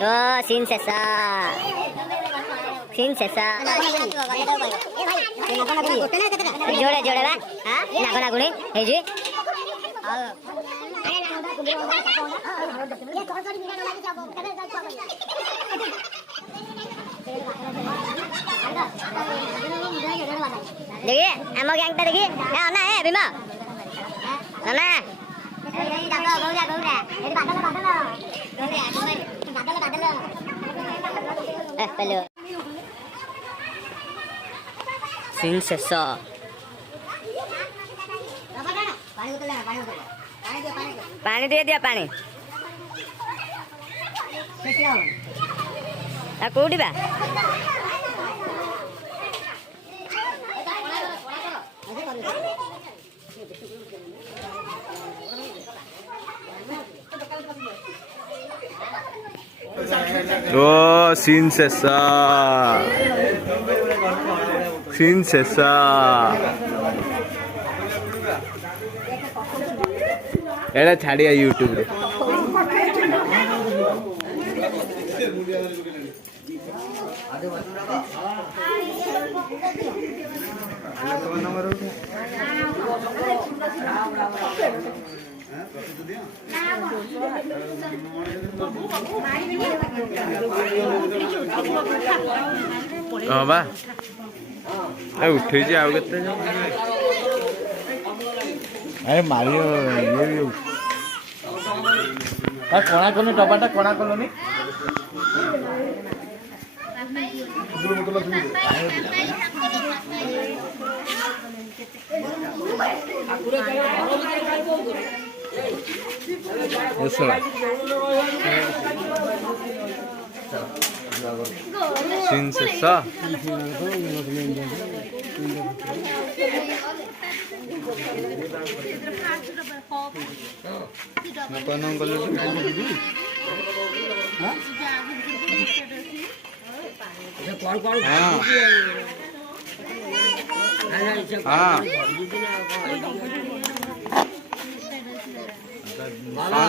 ओ scene शेषा जोड़े जोड़े बा नाग नागुणी हे जी देखिए आम गैंगटा देखिए ना है भीमा ना सीन शेषा पानी दे दिया पानी कौटी बा ओ सीन शेषा एड़ा छाड़िया यूट्यूब रे हाँ बा उठे आउ के अरे मारियो ये कणा कलनी टमाटा कणा कलनी सीन शेषा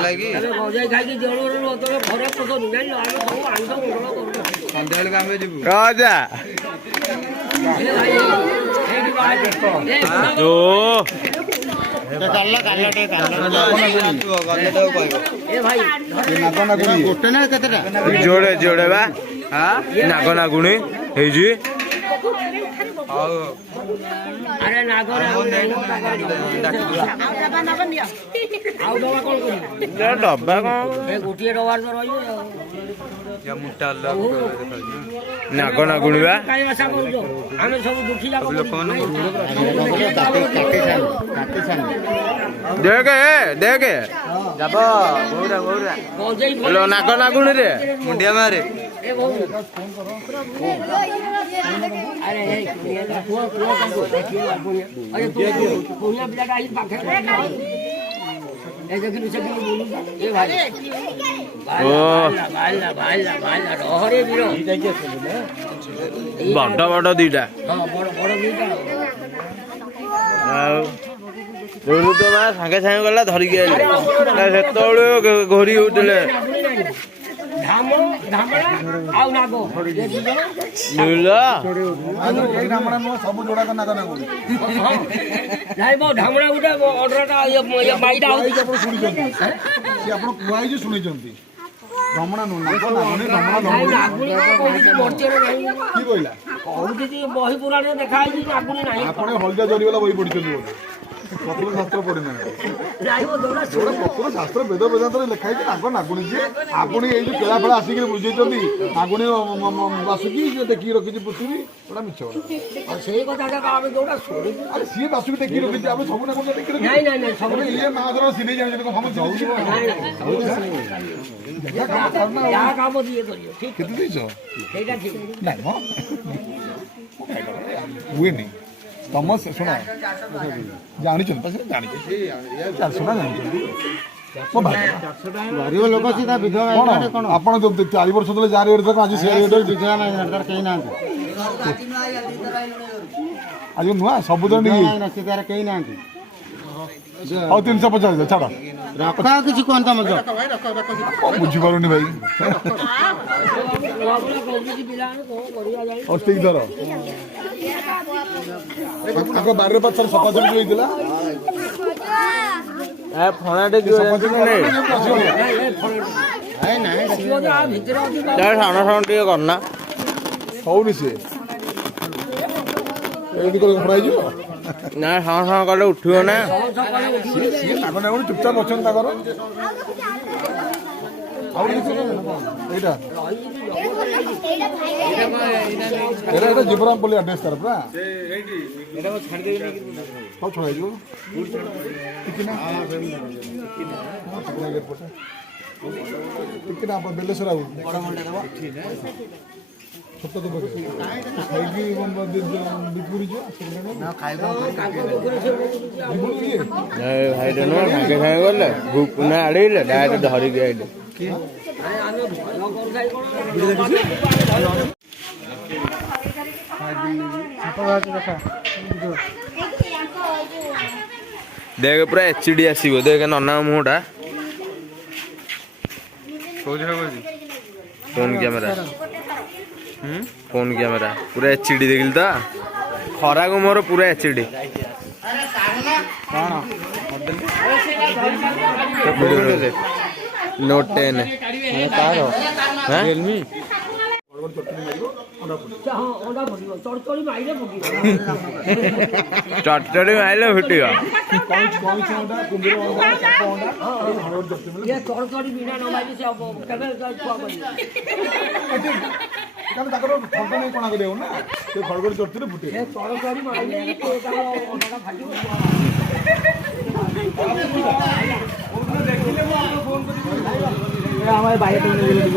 लगी जोड़े जोड़े बा नाग नागुणी अरे डब्बा गोटे डबार तो रही नाग नागुणी बा आम सब दुखी देखे देखे जब नाग नागुणी रे मुंडिया मारे बड़ बड़ दीटा तो सागे सागे गला धरिकी आइले घोरी होते ढामड़ा गोटे अर्डरटा शुणी बही पुराण देखा हल्दा जरीवाला बही पढ़ी शास्त्र पढ़ी ना पत्र शास्त्र वेद वेदांत लिखाई नाग नागुणी जी आपड़ी ये केला फेला आसिक बुझे नागुणी बासुकी देखिए रखी पृथ्वी गोटा मिछ अरे सी बासुकी देखिए रखी आप सब नाग देखिए ये महाजन सिले हुए नहीं तुम शुण जानी शुणा गरीब लोक आप 4 वर्ष तले जार रेट आज से आज नुआ सब कहीं ना ହଉ 350 ଛାଡ଼ ରଖ ଆଉ କିଛି କୁହନ୍ତୁ ମଧ୍ୟ ବୁଝିପାରୁନି ଭାଇ ହଉ ଠିକ ଧର ତାଙ୍କ ବାରିରେ ପାଖରେ ସଫାସଫି ଯୋଉ ହେଇଥିଲା ଫଣାଟେ ସାନ ସାନ ଟିକେ କରନା ହଉନି ସିଏ ଏମିତି କଲେ ଖରା ହେଇଯିବ ନା ସାନ ସାନ କଲେ ଉଠିବ ନା ସିଏ ତାଙ୍କ ନାଗୁଣି ଚୁପଚାପ ଅଛନ୍ତି ତାଙ୍କର ଆଉ କିଛି ଏଇଟା ଏଇଟା ଜୀବରାମ ପଲ୍ଲୀ ଆଡ୍ରେସ୍ ତାର ପୁରା ହଉ ଛଡ଼ା ହେଇଯିବ ଟିକେ ନା ଟିକେ ନା ବେଲେଶ୍ୱର ଆଉ ଛୋଟ ତ ଖାଇକି ବିଜୁଳି ଯିବ ଭାଇଟା ନୁହଁ ସାଙ୍ଗେ ସାଙ୍ଗେ ଗଲେ ଗୁପୁନା ଆଡ଼େଇଲେ ଡାଇରେକ୍ଟ ଧରିକି ଆଇଲେ ଦେଖ ପୁରା HD ଆସିବ ଦେଖ ନନା ମୁହଁଟା ଫୋନ୍ କ୍ୟାମେରା ପୁରା HD ଦେଖିଲି ତ ଖରାକୁ ମୋର ପୁରା HD Note 10 Realme ଚଟଚଡ଼ି ମାଇଲେ ଫୁଟିବ ତାଙ୍କର ଥଣ୍ଡା ନେଇ କଣା କରିବାକୁ ନା ସେ ଘଡ଼ଘଡ଼ି ଚର୍ଚ୍ଚରେ ଫୁଟେ ଆମର ବାଇଆଟାକୁ ନେଇଗଲେ